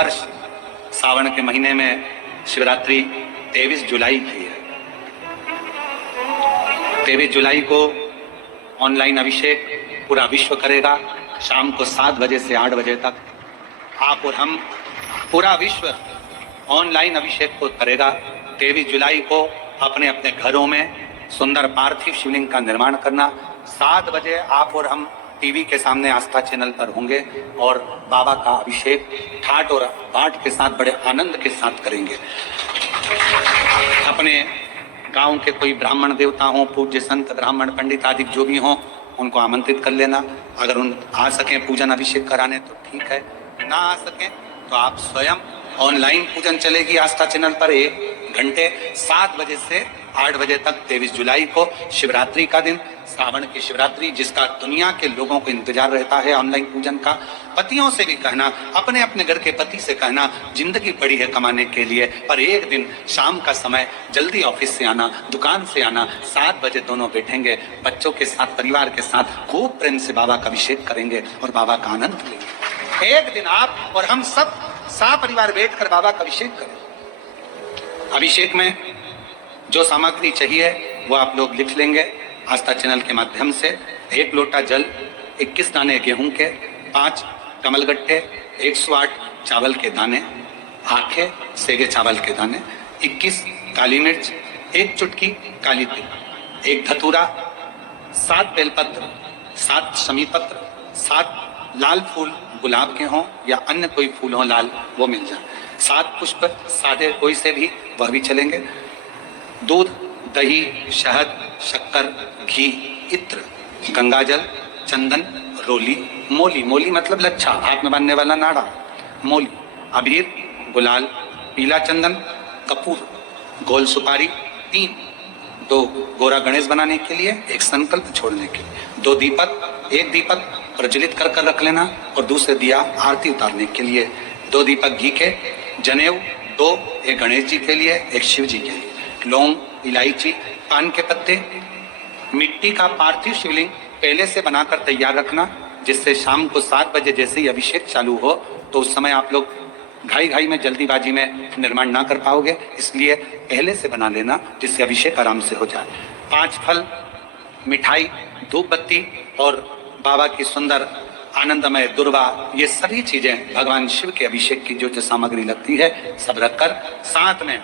वर्ष सावन के महीने में शिवरात्रि 23 जुलाई की है। 23 जुलाई को ऑनलाइन अभिषेक पूरा विश्व करेगा। शाम को 7 बजे से 8 बजे तक आप और हम, पूरा विश्व ऑनलाइन अभिषेक को करेगा। 23 जुलाई को अपने अपने घरों में सुंदर पार्थिव शिवलिंग का निर्माण करना। 7 बजे आप और हम टीवी के सामने आस्था चैनल पर होंगे और बाबा का अभिषेक ठाट और बाट के साथ बड़े आनंद के साथ करेंगे। अपने गांव के कोई ब्राह्मण देवता हो, पूज्य संत ब्राह्मण पंडित आदि जो भी हों, उनको आमंत्रित कर लेना। अगर उन आ सकें पूजन अभिषेक कराने तो ठीक है, ना आ सकें तो आप स्वयं ऑनलाइन पूजन चलेगी आस्था चैनल पर 1 घंटे 7 बजे से 8 बजे तक। 23 जुलाई को शिवरात्रि का दिन, सावन की शिवरात्रि, जिसका दुनिया के लोगों को इंतजार रहता है ऑनलाइन पूजन का। पतियों से भी कहना, अपने अपने घर के पति से कहना, जिंदगी पड़ी है कमाने के लिए, पर एक दिन शाम का समय जल्दी ऑफिस से आना, दुकान से आना, 7 बजे दोनों बैठेंगे, बच्चों के साथ, परिवार के साथ खूब प्रेम से बाबा का अभिषेक करेंगे और बाबा का आनंद लेंगे। एक दिन आप और हम सब परिवार बैठकर बाबा का अभिषेक करें। अभिषेक में जो सामग्री चाहिए वो आप लोग लिख लेंगे आस्था चैनल के माध्यम से। 1 लोटा जल, 21 दाने गेहूं के, 5 कमलगट्टे, 108 चावल के दाने, आंखें सेगे चावल के दाने, 21 काली मिर्च, 1 चुटकी काली तिल, 1 धतूरा, 7 बेलपत्र, 7 शमी पत्र, 7 लाल फूल गुलाब के हों या अन्य कोई फूल हो लाल, वो मिल जाए, 7 पुष्प सादे कोई से भी, वह भी चलेंगे। दूध, दही, शहद, शक्कर, घी, इत्र, गंगाजल, चंदन, रोली, मोली, मोली मतलब लच्छा, हाथ में बांधने वाला नाड़ा, मोली, अबीर, गुलाल, पीला चंदन, कपूर, गोल सुपारी, 3, 2 गोरा गणेश बनाने के लिए, 1 संकल्प छोड़ने के लिए, 2 दीपक, 1 दीपक प्रज्वलित कर रख लेना और दूसरे दिया आरती उतारने के लिए, 2 दीपक घी के, जनेऊ 2, 1 गणेश जी के लिए, 1 शिव जी के लिए, लौंग, इलायची, पान के पत्ते, मिट्टी का पार्थिव शिवलिंग पहले से बनाकर तैयार रखना, जिससे शाम को 7 बजे जैसे ही अभिषेक चालू हो तो उस समय आप लोग घाई में जल्दीबाजी में निर्माण ना कर पाओगे, इसलिए पहले से बना लेना जिससे अभिषेक आराम से हो जाए। 5 फल, मिठाई, धूप बत्ती और बाबा की सुंदर आनंदमय दुर्वा, ये सभी चीजें भगवान शिव के अभिषेक की जो सामग्री लगती है सब रखकर, साथ में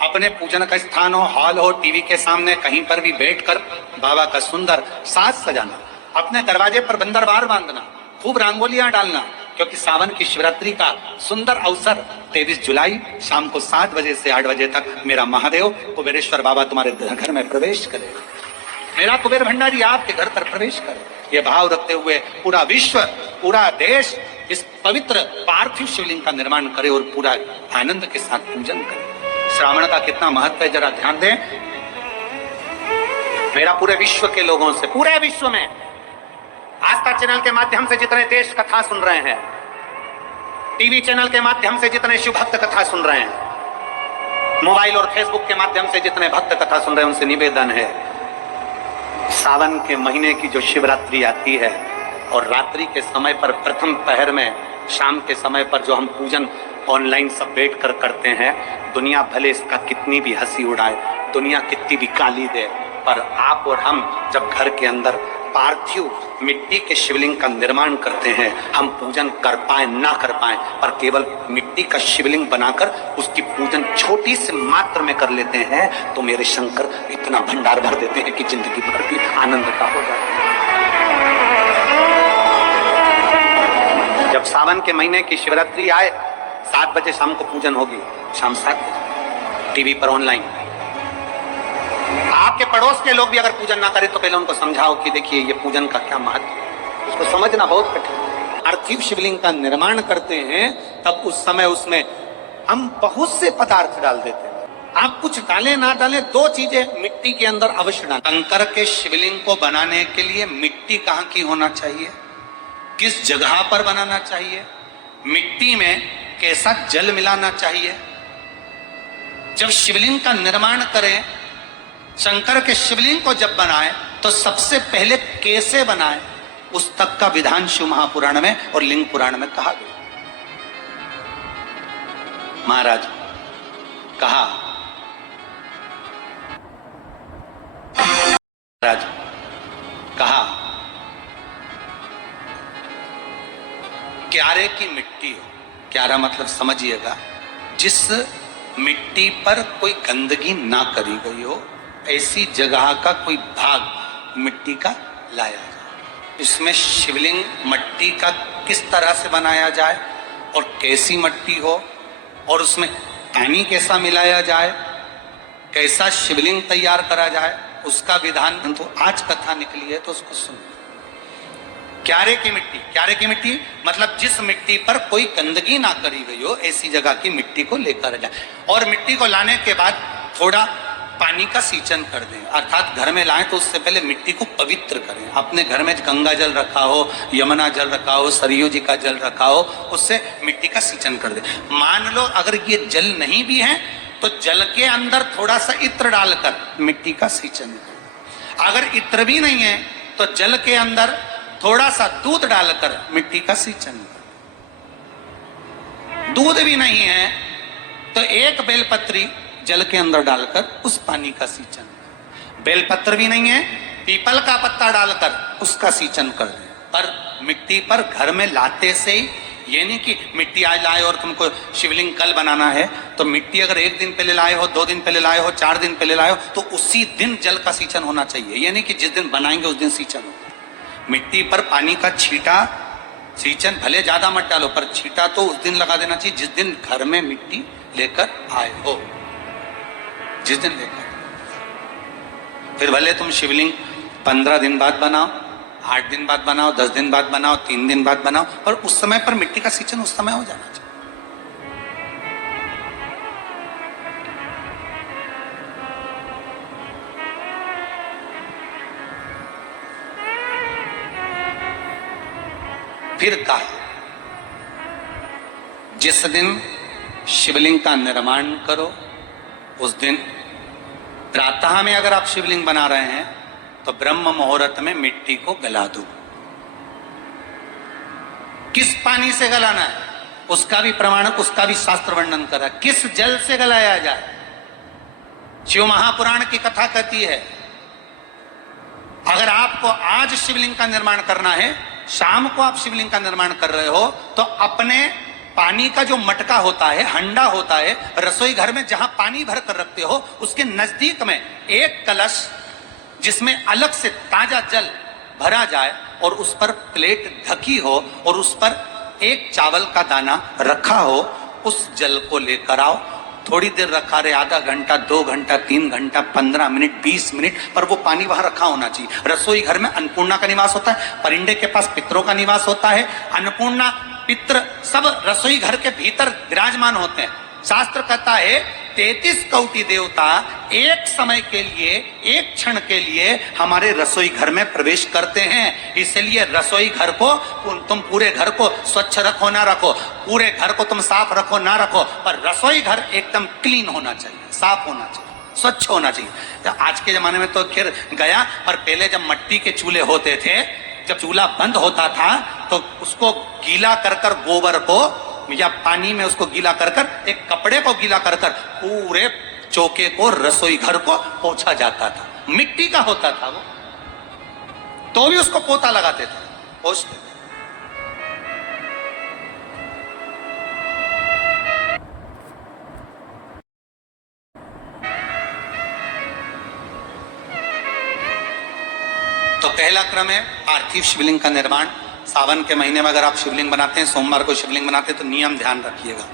अपने पूजन का स्थान हो, हॉल हो, टीवी के सामने कहीं पर भी बैठकर बाबा का सुंदर साज सजाना, अपने दरवाजे पर बंदरवार बांधना, खूब रंगोलियां डालना, क्योंकि सावन की शिवरात्रि का सुंदर अवसर 23 जुलाई शाम को 7 बजे से 8 बजे तक मेरा महादेव कुबेरेश्वर बाबा तुम्हारे घर में प्रवेश करे, मेरा कुबेर भंडारी आपके घर पर प्रवेश करे। ये भाव रखते हुए पूरा विश्व, पूरा देश इस पवित्र पार्थिव शिवलिंग का निर्माण करे और पूरा आनंद के साथ पूजन करे। श्रावण का कितना महत्व है जरा ध्यान दें। मेरा पूरे विश्व के लोगों से, पूरे विश्व में आस्था चैनल के माध्यम से जितने देश कथा सुन रहे हैं, टीवी चैनल के माध्यम से जितने शिव भक्त कथा सुन रहे हैं, मोबाइल और फेसबुक के माध्यम से जितने भक्त कथा सुन रहे हैं, उनसे निवेदन है, सावन के महीने की जो शिवरात्रि आती है और रात्रि के समय पर प्रथम पहर में, शाम के समय पर जो हम पूजन ऑनलाइन सब बैठ कर करते हैं, दुनिया भले इसका कितनी भी हंसी उड़ाए, दुनिया कितनी भी गाली दे, पर आप और हम जब घर के अंदर पार्थिव मिट्टी के शिवलिंग का निर्माण करते हैं, हम पूजन कर पाए ना कर पाए, पर केवल मिट्टी का शिवलिंग बनाकर उसकी पूजन छोटी से मात्र में कर लेते हैं, तो मेरे शंकर इतना भंडार भर देते हैं कि जिंदगी भर भी आनंद का हो जाए। जब सावन के महीने की शिवरात्रि आए, 7 बजे शाम को पूजन होगी, शाम 7 बजे टीवी पर ऑनलाइन। आपके पड़ोस के लोग भी अगर पूजन ना करें तो पहले उनको समझाओ कि देखिए ये पूजन का क्या महत्व है, उसको समझना बहुत कठिन है। पार्थिव शिवलिंग का निर्माण करते हैं तब उस समय उसमें हम बहुत से पदार्थ डाल देते हैं। आप कुछ डालें ना डालें, 2 चीजें मिट्टी के अंदर अवश्य डालें। शंकर के शिवलिंग को बनाने के लिए मिट्टी कहाँ की होना चाहिए, किस जगह पर बनाना चाहिए, मिट्टी में कैसा जल मिलाना चाहिए। जब शिवलिंग का निर्माण करें, शंकर के शिवलिंग को जब बनाए तो सबसे पहले कैसे बनाए, उस तक का विधान शिव महापुराण में और लिंग पुराण में कहा गया। महाराज कहा, महाराज कहा, क्यारे की मिट्टी हो, क्यारा मतलब समझिएगा, जिस मिट्टी पर कोई गंदगी ना करी गई हो, ऐसी जगह का कोई भाग मिट्टी का लाया जाए। इसमें शिवलिंग मट्टी का किस तरह से बनाया जाए और कैसी मट्टी हो और उसमें पानी कैसा मिलाया जाए, कैसा शिवलिंग तैयार करा जाए, उसका विधान तो आज कथा निकली है तो उसको सुनो। क्यारे की मिट्टी, क्यारे की मिट्टी मतलब जिस मिट्टी पर कोई गंदगी ना करी गई हो, ऐसी जगह की मिट्टी को लेकर जाए और मिट्टी को लाने के बाद थोड़ा पानी का सींचन कर दें, अर्थात घर में लाएं तो उससे पहले मिट्टी को पवित्र करें। अपने घर में गंगा जल रखा हो, यमुना जल रखा हो, सरयू जी का जल रखा हो, उससे मिट्टी का सींचन कर दें। मान लो अगर ये जल नहीं भी है तो जल के अंदर थोड़ा सा इत्र डालकर मिट्टी का सींचन करें। अगर इत्र भी नहीं है तो जल के अंदर थोड़ा सा दूध डालकर मिट्टी का सींचन करें। दूध भी नहीं है तो एक बेलपत्री जल के अंदर डालकर उस पानी का सींचन करें। बेलपत्र भी नहीं है, पीपल का पत्ता डालकर उसका सींचन कर दें। पर मिट्टी पर घर में लाते से ही, ये नहीं कि मिट्टी आज लाए और तुमको शिवलिंग कल बनाना है, तो मिट्टी अगर 1 दिन पहले लाए हो, 2 दिन पहले लाए हो, 4 दिन पहले लाए हो, तो उसी दिन जल का सींचन होना चाहिए। ये नहीं कि जिस दिन बनाएंगे उस दिन सींचन हो। मिट्टी पर पानी का छींटा, सींचन भले ज्यादा मत डालो, पर छींटा तो उस दिन लगा देना चाहिए जिस दिन घर में मिट्टी लेकर आए हो, जिस दिन लेकर। फिर भले तुम शिवलिंग 15 दिन बाद बनाओ, 8 दिन बाद बनाओ, 10 दिन बाद बनाओ, 3 दिन बाद बनाओ, पर उस समय पर मिट्टी का सींचन उस समय हो जाना चाहिए। फिर कहा, जिस दिन शिवलिंग का निर्माण करो उस दिन प्रातः में अगर आप शिवलिंग बना रहे हैं तो ब्रह्म मुहूर्त में मिट्टी को गला दो। किस पानी से गलाना है उसका भी प्रमाण, उसका भी शास्त्र वर्णन करा। किस जल से गलाया जाए, शिव महापुराण की कथा कहती है अगर आपको आज शिवलिंग का निर्माण करना है, शाम को आप शिवलिंग का निर्माण कर रहे हो, तो अपने पानी का जो मटका होता है, हंडा होता है, रसोई घर में जहां पानी भर कर रखते हो, उसके नजदीक में एक कलश जिसमें अलग से ताजा जल भरा जाए और उस पर प्लेट ढकी हो और उस पर एक चावल का दाना रखा हो, उस जल को लेकर आओ। थोड़ी देर रखा रहे, आधा घंटा, 2 घंटा, 3 घंटा, 15 मिनट, 20 मिनट, पर वो पानी वहां रखा होना चाहिए। रसोई घर में अन्नपूर्णा का निवास होता है, परिंदे के पास पितरों का निवास होता है, अन्नपूर्णा पित्र सब रसोई घर के भीतर विराजमान होते हैं। शास्त्र कहता है 33 कोटि देवता एक समय के लिए, एक क्षण के लिए हमारे रसोई घर में प्रवेश करते हैं। इसलिए रसोई घर को तुम पूरे घर को स्वच्छ रखो ना रखो, पूरे घर को तुम साफ रखो ना रखो, पर रसोई घर एकदम क्लीन होना चाहिए, साफ होना चाहिए, स्वच्छ होना चाहिए। आज के जमाने में तो खैर गया, पर पहले जब मट्टी के चूल्हे होते थे, जब चूल्हा बंद होता था तो उसको गीला कर कर, गोबर को या पानी में उसको गीला कर कर, एक कपड़े को गीला कर कर पूरे चौके को, रसोई घर को पोंछा जाता था। मिट्टी का होता था वो, तो भी उसको पोता लगाते थे, पोंछते थे। तो पहला क्रम है पार्थिव शिवलिंग का निर्माण। सावन के महीने में अगर आप शिवलिंग बनाते हैं, सोमवार को शिवलिंग बनाते हैं, तो नियम ध्यान रखिएगा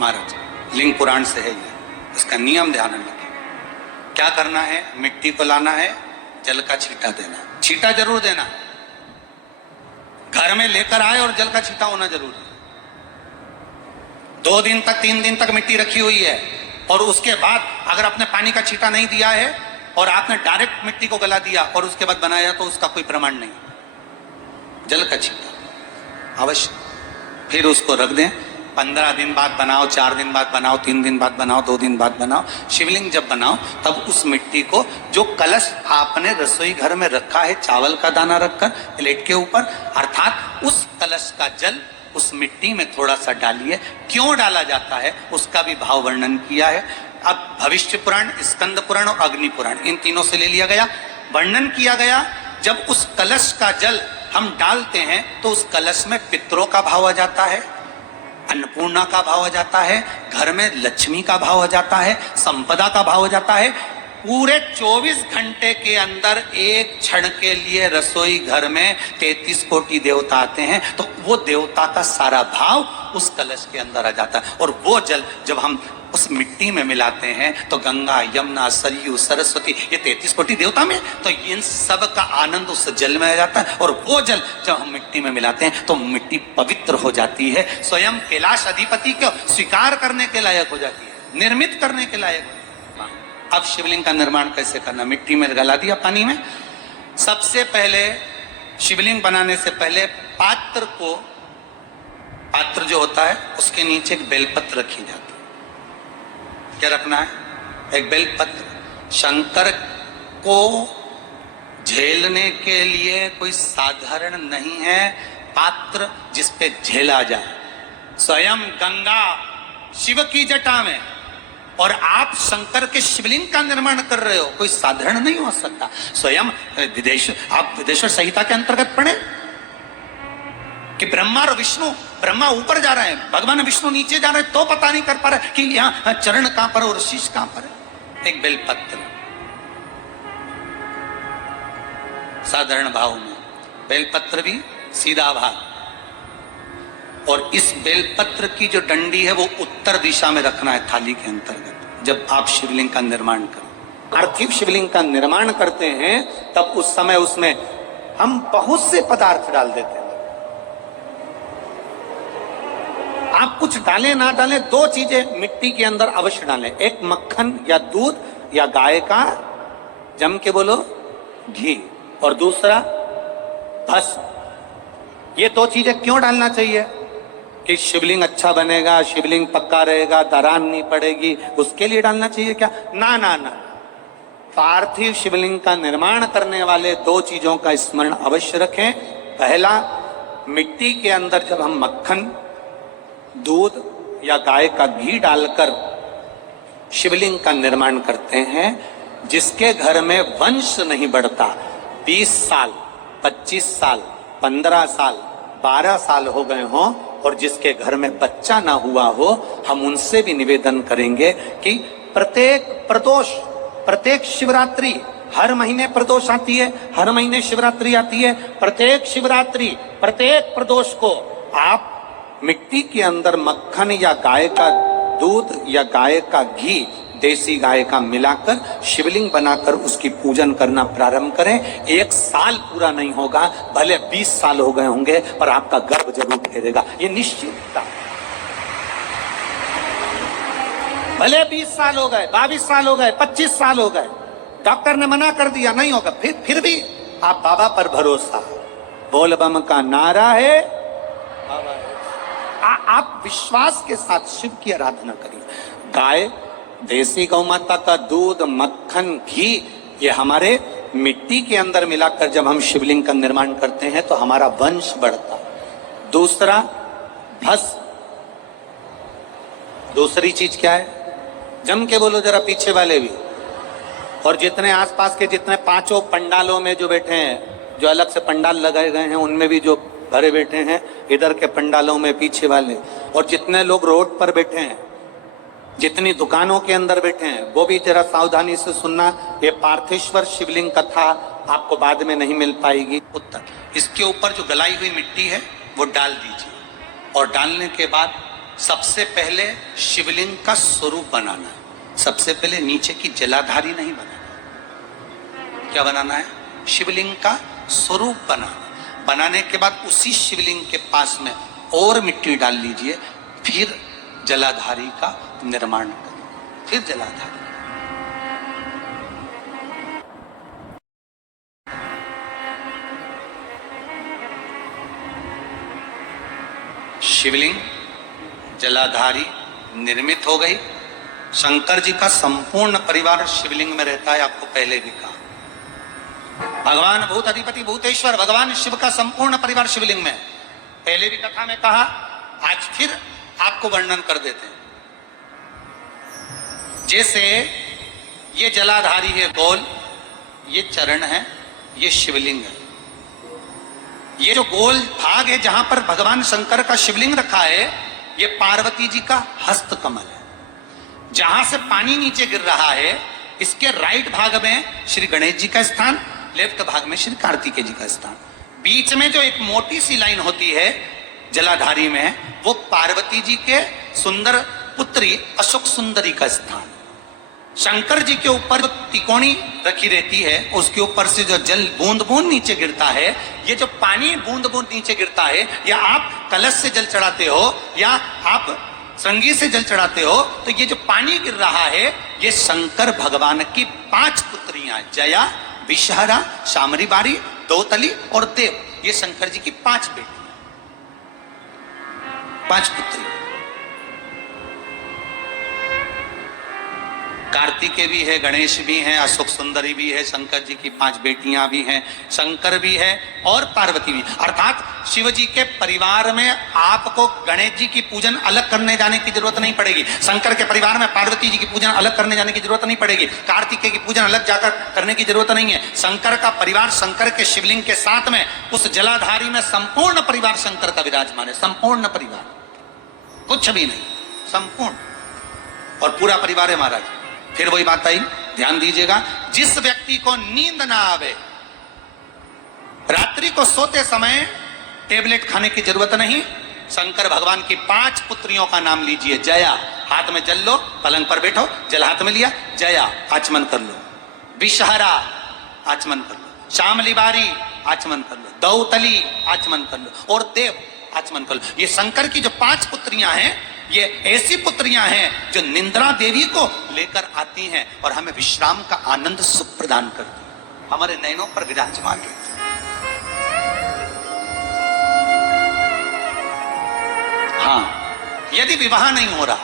महाराज, लिंग पुराण से है ये, इसका नियम ध्यान रखिए। क्या करना है, मिट्टी को लाना है, जल का छींटा देना, छींटा जरूर देना, घर में लेकर आए और जल का छींटा होना जरूर है। 2 दिन तक, 3 दिन तक मिट्टी रखी हुई है और उसके बाद अगर आपने पानी का छींटा नहीं दिया है और आपने डायरेक्ट मिट्टी को गला दिया और उसके बाद बनाया, तो उसका कोई प्रमाण नहीं। जल का छींटा अवश्य, फिर उसको रख दें। 15 दिन बाद बनाओ, 4 दिन बाद बनाओ, 3 दिन बाद बनाओ, 2 दिन बाद बनाओ। शिवलिंग जब बनाओ तब उस मिट्टी को, जो कलश आपने रसोई घर में रखा है चावल का दाना रखकर प्लेट के ऊपर, अर्थात उस कलश का जल उस मिट्टी में थोड़ा सा डालिए। क्यों डाला जाता है उसका भी भाव वर्णन किया है। अब भविष्य पुराण, स्कंद पुराण और अग्नि पुराण, इन तीनों से ले लिया गया। वर्णन किया गया जब उस कलश का जल हम डालते हैं तो उस कलश में पितरों का भाव आ जाता है, अन्नपूर्णा का भाव आ जाता है, घर में लक्ष्मी का भाव आ जाता है, संपदा का भाव आ जाता है। पूरे 24 घंटे के अंदर एक क्षण के लिए रसोई घर में 33 कोटि देवता आते हैं, तो वो देवता का सारा भाव उस कलश के अंदर आ जाता है। और वो जल जब हम उस मिट्टी में मिलाते हैं तो गंगा, यमुना, सरयू, सरस्वती, ये 33 कोटि देवता में, तो इन सब का आनंद उस जल में आ जाता है। और वो जल जब हम मिट्टी में मिलाते हैं तो मिट्टी पवित्र हो जाती है, स्वयं कैलाश अधिपति को स्वीकार करने के लायक हो जाती है, निर्मित करने के लायक। अब शिवलिंग का निर्माण कैसे करना? मिट्टी में गला दिया पानी में। सबसे पहले शिवलिंग बनाने से पहले पात्र जो होता है उसके नीचे एक बेलपत्र रखी जाती है। क्या रखना है? एक बेलपत्र। शंकर को झेलने के लिए कोई साधारण नहीं है पात्र जिसपे झेला जाए। स्वयं गंगा शिव की जटा में, और आप शंकर के शिवलिंग का निर्माण कर रहे हो, कोई साधारण नहीं हो सकता। स्वयं आप विदेश्वर संहिता के अंतर्गत पढ़े कि ब्रह्मा और विष्णु, ब्रह्मा ऊपर जा रहे हैं, भगवान विष्णु नीचे जा रहे हैं, तो पता नहीं कर पा रहे कि यहाँ चरण कहां पर और शीश कहां पर है। एक बेलपत्र, साधारण भाव में बेलपत्र भी सीधा भाग, और इस बेलपत्र की जो डंडी है वो उत्तर दिशा में रखना है थाली के अंतर्गत। जब आप शिवलिंग का निर्माण करें, पार्थिव शिवलिंग का निर्माण करते हैं, तब उस समय उसमें हम बहुत से पदार्थ डाल देते हैं। आप कुछ डालें ना डालें, दो चीजें मिट्टी के अंदर अवश्य डालें। एक मक्खन या दूध या गाय का, जम के बोलो, घी, और दूसरा भस्म। ये दो चीजें क्यों डालना चाहिए? कि शिवलिंग अच्छा बनेगा, शिवलिंग पक्का रहेगा, दरार नहीं पड़ेगी, उसके लिए डालना चाहिए क्या? ना ना ना। पार्थिव शिवलिंग का निर्माण करने वाले दो चीजों का स्मरण अवश्य रखें। पहला, मिट्टी के अंदर जब हम मक्खन, दूध या गाय का घी डालकर शिवलिंग का निर्माण करते हैं, जिसके घर में वंश नहीं बढ़ता, 20 साल, 25 साल, 15 साल, 12 साल हो गए हों, और जिसके घर में बच्चा ना हुआ हो, हम उनसे भी निवेदन करेंगे कि प्रत्येक प्रदोष, प्रत्येक शिवरात्रि, हर महीने प्रदोष आती है, हर महीने शिवरात्रि आती है, प्रत्येक शिवरात्रि, प्रत्येक प्रदोष को आप मिट्टी के अंदर मक्खन या गाय का दूध या गाय का घी, देसी गाय का मिलाकर शिवलिंग बनाकर उसकी पूजन करना प्रारंभ करें। 1 साल पूरा नहीं होगा, भले 20 साल हो गए होंगे, पर आपका गर्भ जरूर ठहरेगा, ये निश्चित। भले 20 साल हो गए, 22 साल हो गए, 25 साल हो गए, डॉक्टर ने मना कर दिया नहीं होगा, फिर भी आप बाबा पर भरोसा, बोल बम का नारा है, बाबा आप विश्वास के साथ शिव की आराधना करिए। गाय, देसी गौ माता का दूध, मक्खन, घी, ये हमारे मिट्टी के अंदर मिलाकर जब हम शिवलिंग का निर्माण करते हैं तो हमारा वंश बढ़ता। दूसरा, भस्म। दूसरी चीज क्या है? जम के बोलो जरा, पीछे वाले भी, और जितने आसपास के जितने 5 पंडालों में जो बैठे हैं, जो अलग से पंडाल लगाए गए हैं उनमें भी जो भरे बैठे हैं, इधर के पंडालों में पीछे वाले, और जितने लोग रोड पर बैठे हैं, जितनी दुकानों के अंदर बैठे हैं, वो भी जरा सावधानी से सुनना। ये पार्थेश्वर शिवलिंग कथा आपको बाद में नहीं मिल पाएगी। उत्तर, इसके ऊपर जो गलाई हुई मिट्टी है वो डाल दीजिए, और डालने के बाद सबसे पहले शिवलिंग का स्वरूप बनाना है। सबसे पहले नीचे की जलाधारी नहीं बनाना। क्या बनाना है? शिवलिंग का स्वरूप बनाना। बनाने के बाद उसी शिवलिंग के पास में और मिट्टी डाल लीजिए, फिर जलाधारी का निर्माण करें, फिर जलाधारी। शिवलिंग, जलाधारी निर्मित हो गई। शंकर जी का संपूर्ण परिवार शिवलिंग में रहता है, आपको पहले भी कहा। भगवान भूत अधिपति भूतेश्वर, भगवान शिव का संपूर्ण परिवार शिवलिंग में। पहले भी कथा में कहा आज फिर आपको वर्णन कर देते हैं। जैसे ये जलाधारी है गोल, ये चरण है, ये शिवलिंग है। ये जो गोल भाग है जहां पर भगवान शंकर का शिवलिंग रखा है, ये पार्वती जी का हस्त कमल है। जहां से पानी नीचे गिर रहा है, इसके राइट भाग में श्री गणेश जी का स्थान, लेफ्ट भाग में श्री कार्तिकेय जी का स्थान। बीच में जो एक मोटी सी लाइन होती है जलाधारी में, वो पार्वती जी के सुंदर पुत्री अशोक सुंदरी का स्थान। शंकर जी के ऊपर जो तिकोनी रखी रहती है, उसके ऊपर से जो जल बूंद बूंद नीचे गिरता है, ये जो पानी बूंद बूंद नीचे गिरता है, या आप कलश से जल चढ़ाते हो या आप श्रृंगी से जल चढ़ाते हो, तो ये जो पानी गिर रहा है, ये शंकर भगवान की 5 पुत्रियां, जया, विषहरा, शामरी बारी, दौतली और देव, ये शंकर जी की 5 बेटी, 5 पुत्री। कार्तिकेय भी है, गणेश भी है, अशोक सुंदरी भी है, शंकर जी की 5 बेटियां भी हैं, शंकर भी है और पार्वती भी। अर्थात शिव जी के परिवार में आपको गणेश जी की पूजन अलग करने जाने की जरूरत नहीं पड़ेगी, शंकर के परिवार में पार्वती जी की पूजन अलग करने जाने की जरूरत नहीं पड़ेगी, कार्तिकेय की पूजन अलग जाकर करने की जरूरत नहीं है। शंकर का परिवार शंकर के शिवलिंग के साथ में उस जलाधारी में संपूर्ण परिवार शंकर का विराजमान है, संपूर्ण परिवार, कुछ भी नहीं, संपूर्ण और पूरा परिवार है महाराज। फिर वही बात आई, ध्यान दीजिएगा, जिस व्यक्ति को नींद ना आवे, रात्रि को सोते समय टेबलेट खाने की जरूरत नहीं, शंकर भगवान की 5 पुत्रियों का नाम लीजिए। जया, हाथ में जल लो, पलंग पर बैठो, जल हाथ में लिया, जया आचमन कर लो। विषहरा आचमन कर लो, शामली बारी आचमन कर लो, दौतली आचमन कर लो और देव आचमन कर लो। ये शंकर की जो 5 पुत्रियां हैं, ये ऐसी पुत्रियां हैं जो निंद्रा देवी को लेकर आती हैं और हमें विश्राम का आनंद सुख प्रदान करती हैं, हमारे नयनों पर विराजमान रहती हैं। हाँ, यदि विवाह नहीं हो रहा,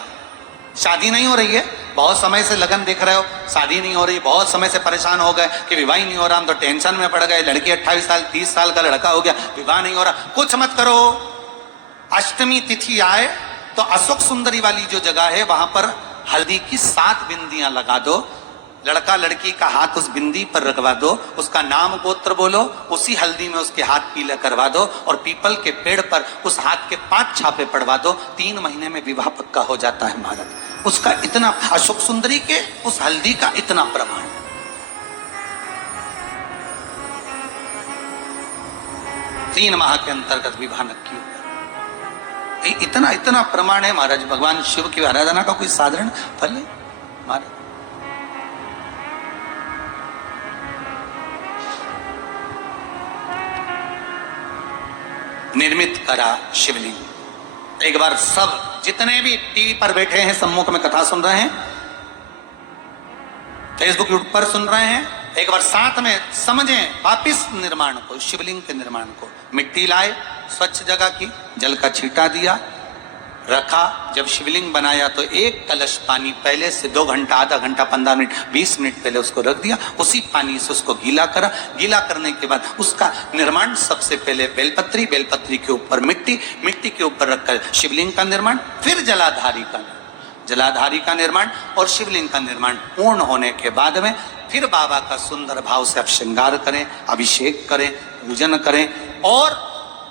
शादी नहीं हो रही है, बहुत समय से लगन देख रहे हो, शादी नहीं हो रही, बहुत समय से परेशान हो गए कि विवाह ही नहीं हो रहा, हम तो टेंशन में पड़ गए, लड़की 28 साल 30 साल का लड़का हो गया, विवाह नहीं हो रहा, कुछ मत करो। अष्टमी तिथि आए तो अशोक सुंदरी वाली जो जगह है, वहां पर हल्दी की 7 बिंदियां लगा दो, लड़का लड़की का हाथ उस बिंदी पर रखवा दो, उसका नाम गोत्र बोलो, उसी हल्दी में उसके हाथ पीले करवा दो और पीपल के पेड़ पर उस हाथ के 5 छापे पड़वा दो, 3 महीने में विवाह पक्का हो जाता है महाराज। उसका इतना, अशोक सुंदरी के उस हल्दी का इतना प्रमाण है। 3 माह के अंतर्गत विवाह नक्की हो, इतना इतना प्रमाण है महाराज। भगवान शिव की आराधना का कोई साधारण फल है महाराज। निर्मित करा शिवलिंग। एक बार सब जितने भी टीवी पर बैठे हैं, सम्मुख में कथा सुन रहे हैं, फेसबुक यूट्यूब पर सुन रहे हैं, एक बार साथ में समझें वापिस निर्माण को, शिवलिंग के निर्माण को। मिट्टी लाए, स्वच्छ जगह की, जल का छींटा दिया, रखा। जब शिवलिंग बनाया तो 1 कलश पानी पहले से 2 घंटा, आधा घंटा, 15 मिनट, 20 मिनट पहले उसको रख दिया, उसी पानी से उसको गीला करा। गीला करने के बाद उसका निर्माण, सबसे पहले बेलपत्री, बेलपत्री के ऊपर मिट्टी, मिट्टी के ऊपर रखकर शिवलिंग का निर्माण, फिर जलाधारी का निर्माण और शिवलिंग का निर्माण पूर्ण होने के बाद में फिर बाबा का सुंदर भाव से आप श्रृंगार करें, अभिषेक करें, पूजन करें। और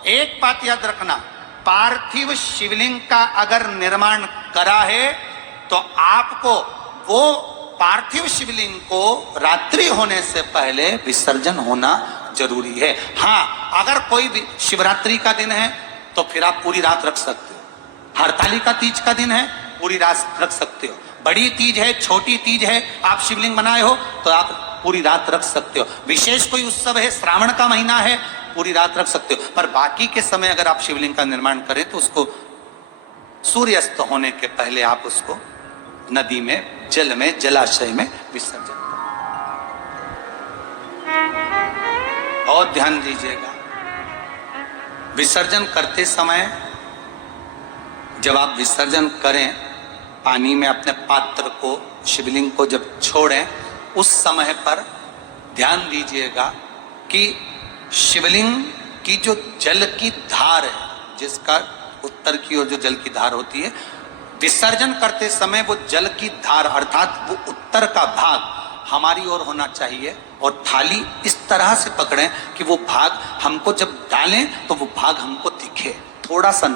एक बात याद रखना, पार्थिव शिवलिंग का अगर निर्माण करा है तो आपको वो पार्थिव शिवलिंग को रात्रि होने से पहले विसर्जन होना जरूरी है। हाँ, अगर कोई शिवरात्रि का दिन है तो फिर आप पूरी रात रख सकते हो। हरतालिका तीज का दिन है, पूरी रात रख सकते हो। बड़ी तीज है, छोटी तीज है, आप शिवलिंग बनाए हो तो आप पूरी रात रख सकते हो। विशेष कोई उत्सव है, श्रावण का महीना है, पूरी रात रख सकते हो। पर बाकी के समय अगर आप शिवलिंग का निर्माण करें तो उसको सूर्यास्त होने के पहले आप उसको नदी में, जल में, जलाशय में विसर्जन करें। बहुत ध्यान दीजिएगा, विसर्जन करते समय जब आप विसर्जन करें, पानी में अपने पात्र को, शिवलिंग को जब छोड़ें, उस समय पर ध्यान दीजिएगा कि शिवलिंग की जो जल की धार है, जिसका उत्तर की ओर जो जल की धार होती है, विसर्जन करते समय वो जल की धार अर्थात वो उत्तर का भाग हमारी ओर होना चाहिए और थाली इस तरह से पकड़ें कि वो भाग हमको जब डालें तो वो भाग हमको दिखे, थोड़ा सा